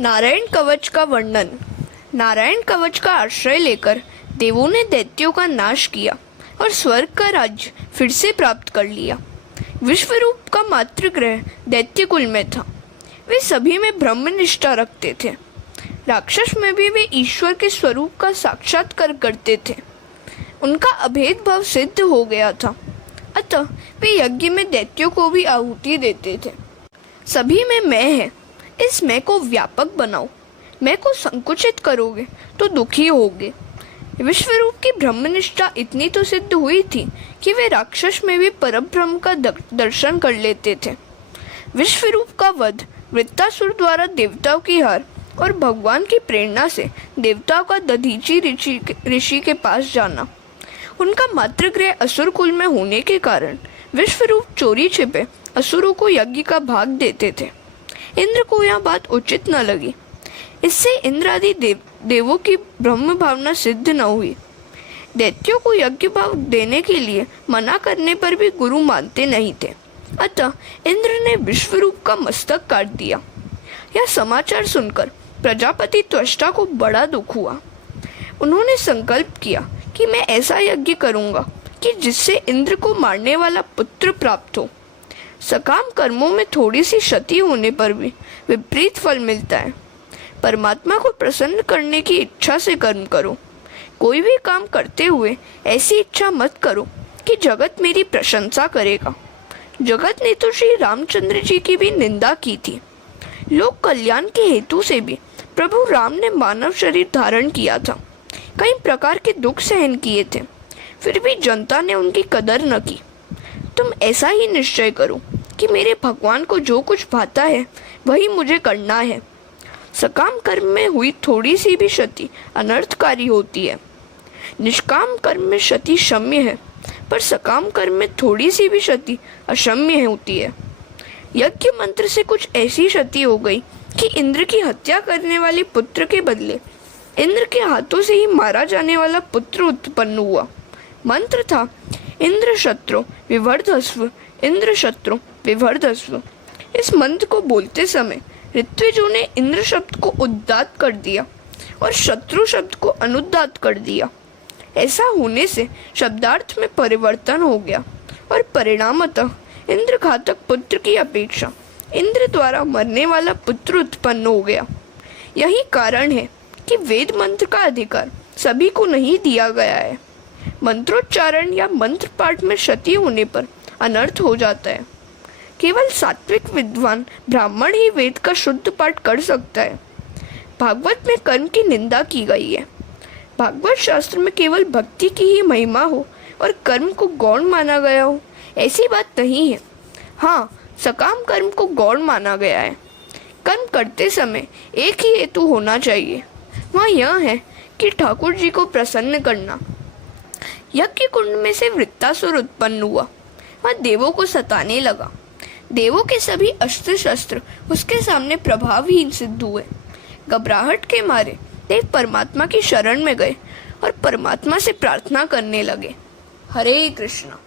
नारायण कवच का वर्णन। नारायण कवच का आश्रय लेकर देवों ने दैत्यों का नाश किया और स्वर्ग का राज्य फिर से प्राप्त कर लिया। विश्वरूप का मातृगृह दैत्य कुल में था। वे सभी में ब्रह्मनिष्ठा रखते थे। राक्षस में भी वे ईश्वर के स्वरूप का साक्षात्कार करते थे। उनका अभेद भाव सिद्ध हो गया था, अतः वे यज्ञ में दैत्यों को भी आहुति देते थे। सभी में मैं है, इस मैं को व्यापक बनाओ। मैं को संकुचित करोगे तो दुखी होगे। विश्वरूप की ब्रह्मनिष्ठा इतनी तो सिद्ध हुई थी कि वे राक्षस में भी परब्रह्म का दर्शन कर लेते थे। विश्वरूप का वध, वृत्तासुर द्वारा देवताओं की हार और भगवान की प्रेरणा से देवताओं का दधीची ऋषि के पास जाना। उनका मातृगृह असुर कुल में होने के कारण विश्वरूप चोरी छिपे असुरों को यज्ञ का भाग देते थे। इंद्र को यह बात उचित न लगी। इससे इंद्र आदि देवों की ब्रह्म भावना सिद्ध न हुई। दैत्यों को यज्ञ भाव देने के लिए मना करने पर भी गुरु मानते नहीं थे। अतः इंद्र ने विश्वरूप का मस्तक काट दिया। यह समाचार सुनकर प्रजापति त्वष्टा को बड़ा दुख हुआ। उन्होंने संकल्प किया कि मैं ऐसा यज्ञ करूंगा कि जिससे इंद्र को मारने वाला पुत्र प्राप्त हो। सकाम कर्मों में थोड़ी सी क्षति होने पर भी विपरीत फल मिलता है। परमात्मा को प्रसन्न करने की इच्छा से कर्म करो। कोई भी काम करते हुए ऐसी इच्छा मत करो कि जगत मेरी प्रशंसा करेगा। जगत ने तो श्री रामचंद्र जी की भी निंदा की थी। लोक कल्याण के हेतु से भी प्रभु राम ने मानव शरीर धारण किया था। कई प्रकार के दुख सहन किए थे, फिर भी जनता ने उनकी कदर न की। तुम ऐसा ही निश्चय करो कि मेरे भगवान को जो कुछ भाता है वही मुझे करना है। सकाम कर्म में हुई थोड़ी सी भी क्षति अनर्थकारी होती है। निष्काम कर्म में क्षति क्षम्य है, पर सकाम कर्म में थोड़ी सी भी क्षति अक्षम्य होती है। यज्ञ मंत्र से कुछ ऐसी क्षति हो गई कि इंद्र की हत्या करने वाले पुत्र के बदले इंद्र के हाथों से ही मारा जाने वाला पुत्र उत्पन्न हुआ। मंत्र था इंद्र शत्रु विवर्धस्व, इंद्र शत्रु विवर्धस्व। इस मंत्र को बोलते समय ऋत्विजों ने इंद्र शब्द को उदात्त कर दिया और शत्रु शब्द को अनुदात्त कर दिया। ऐसा होने से शब्दार्थ में परिवर्तन हो गया और परिणामतः इंद्र घातक पुत्र की अपेक्षा इंद्र द्वारा मरने वाला पुत्र उत्पन्न हो गया। यही कारण है कि वेद मंत्र का अधिकार सभी को नहीं दिया गया है। मंत्रोच्चारण या मंत्र पाठ में क्षति होने पर अनर्थ हो जाता है। केवल सात्विक विद्वान ब्राह्मण ही वेद का शुद्ध पाठ कर सकता है। भागवत में कर्म की निंदा की गई है। भागवत शास्त्र में केवल भक्ति की ही महिमा हो और कर्म को गौण माना गया हो, ऐसी बात नहीं है। हाँ, सकाम कर्म को गौण माना गया है। कर्म करते समय एक ही हेतु होना चाहिए, वह यह है कि ठाकुर जी को प्रसन्न करना। यज्ञ कुंड में से वृत्तासुर उत्पन्न हुआ। वह देवों को सताने लगा। देवों के सभी अस्त्र शस्त्र उसके सामने प्रभावहीन सिद्ध हुए। घबराहट के मारे देव परमात्मा की शरण में गए और परमात्मा से प्रार्थना करने लगे। हरे कृष्णा।